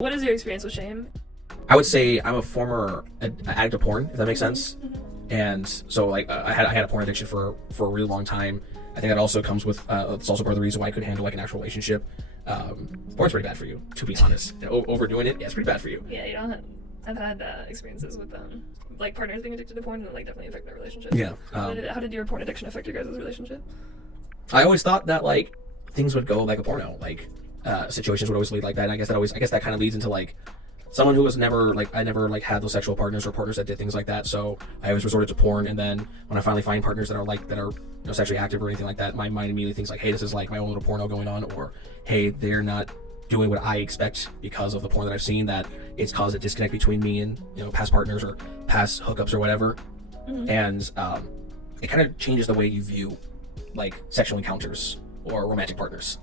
What is your experience with shame? I would say I'm a former addict to porn, if that makes sense. And so, like, I had a porn addiction for a really long time. I think that also comes with, it's also part of the reason why I couldn't handle, like, an actual relationship. Porn's pretty bad for you, to be honest. Overdoing it, yeah, it's pretty bad for you. Yeah, you don't have, I've had experiences with, like, partners being addicted to porn and, like, definitely affect their relationship. Yeah. How did your porn addiction affect your guys' relationship? I always thought that, like, things would go like a porno. Like, situations would always lead like that. And I guess that kind of leads into, like, someone who was never, like, I never, like, had those sexual partners or partners that did things like that. So I always resorted to porn. And then when I finally find partners that are you know, sexually active or anything like that, my mind immediately thinks, like, hey, this is like my own little porno going on, or hey, they're not doing what I expect because of the porn that I've seen, that it's caused a disconnect between me and, you know, past partners or past hookups or whatever. And it kind of changes the way you view, like, sexual encounters or romantic partners,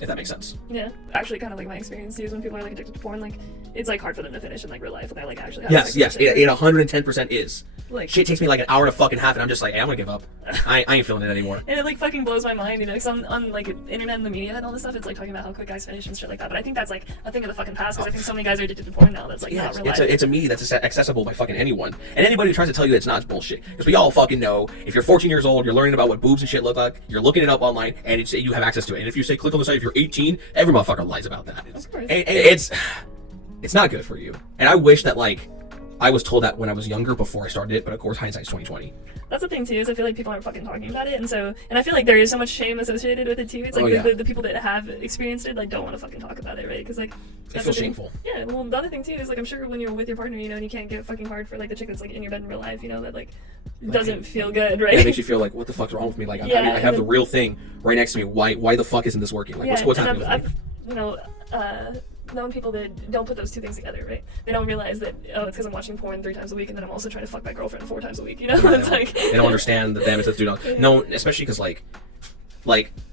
if that makes sense. Yeah, actually, kind of like my experience too is when people are, like, addicted to porn, like, it's, like, hard for them to finish in, like, real life, and they're, like, actually Yes, it 110% is. Like, Shit takes me like an hour and a fucking half, and I'm just like, hey, I'm gonna give up. I ain't feeling it anymore. and it, like, fucking blows my mind, you know, because on like internet and the media and all this stuff, it's like talking about how quick guys finish and shit like that. But I think that's, like, a thing of the fucking past, because I think so many guys are addicted to porn now that's, like, Yeah, not real life. it's a media that's accessible by fucking anyone, and anybody who tries to tell you that it's not, is bullshit. Because we all fucking know, if you're 14 years old, you're learning about what boobs and shit look like, you're looking it up online, and you have access to it. And if you say click on the site if you're 18, every motherfucker lies about that. Of course. And it's not good for you. And I wish that, like, I was told that when I was younger before I started it, but of course hindsight's 20/20. That's the thing too, is I feel like people aren't fucking talking about it, and I feel like there is so much shame associated with it too. It's like the people that have experienced it, like, don't want to fucking talk about it, right? Because, like, It feels shameful. Yeah, well, the other thing too is, like, I'm sure when you're with your partner, you know, and you can't get fucking hard for, like, the chick that's, like, in your bed in real life, you know, that, like, doesn't feel good, right? Yeah, it makes you feel like, what the fuck's wrong with me? Like, I have the real thing right next to me. Why the fuck isn't this working? Like, what's happening with me? I've you know, known people that don't put those two things together, right? They don't realize that, oh, it's because I'm watching porn 3 times a week, and then I'm also trying to fuck my girlfriend 4 times a week, you know? It's like, they don't understand the damage that's done. No, especially because, like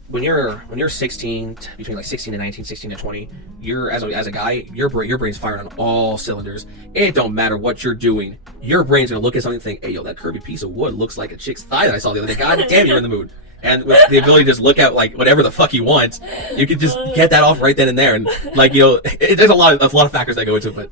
when you're 16, between, like, 16 to 19, 16 to 20, you're as a guy, your brain's firing on all cylinders. It don't matter what you're doing, your brain's gonna look at something and think, hey, yo, that curvy piece of wood looks like a chick's thigh that I saw the other day. God damn, you're in the mood. And with the ability to just look at, like, whatever the fuck you want, you can just get that off right then and there. And, like, you know, there's a lot of factors that go into it.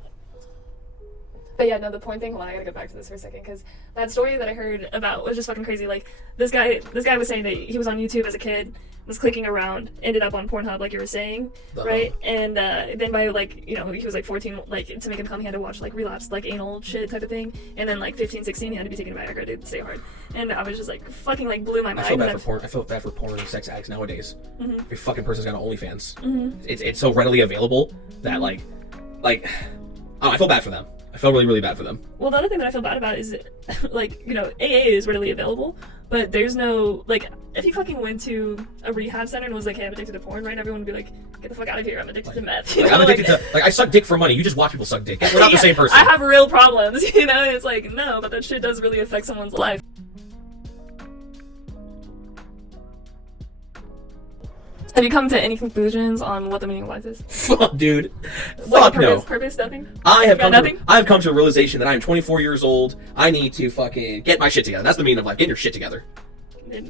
But yeah, no, the porn thing, hold on, I gotta go back to this for a second, because that story that I heard about was just fucking crazy. Like, this guy was saying that he was on YouTube as a kid, was clicking around, ended up on Pornhub, like you were saying, right? And then by, like, you know, he was, like, 14, like, to make him come, he had to watch, like, relapse, like, anal shit type of thing. And then, like, 15, 16, he had to be taking Viagra to stay hard. And I was just, like, fucking, like, blew my mind. I feel bad for porn and sex addicts nowadays. Every fucking person's got an OnlyFans. It's so readily available that, like, I feel bad for them. I feel really, really bad for them. Well, the other thing that I feel bad about is, like, you know, AA is readily available, but there's no, like, if you fucking went to a rehab center and was like, hey, I'm addicted to porn, right? Everyone would be like, get the fuck out of here, I'm addicted to meth. You know? I'm addicted to, like, I suck dick for money. You just watch people suck dick. We're not the same person. I have real problems, you know? And it's like, no, but that shit does really affect someone's life. Have you come to any conclusions on what the meaning of life is? Fuck, dude. What, Fuck no. Purpose, nothing? I've come to a realization that I'm 24 years old. I need to fucking get my shit together. That's the meaning of life. Get your shit together.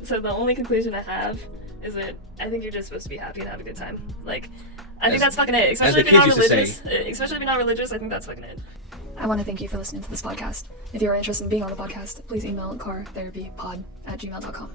So the only conclusion I have is that I think you're just supposed to be happy and have a good time. Like, I think that's fucking it. Especially if you're not religious. Especially if you're not religious, I think that's fucking it. I want to thank you for listening to this podcast. If you're interested in being on the podcast, please email cartherapypod@gmail.com.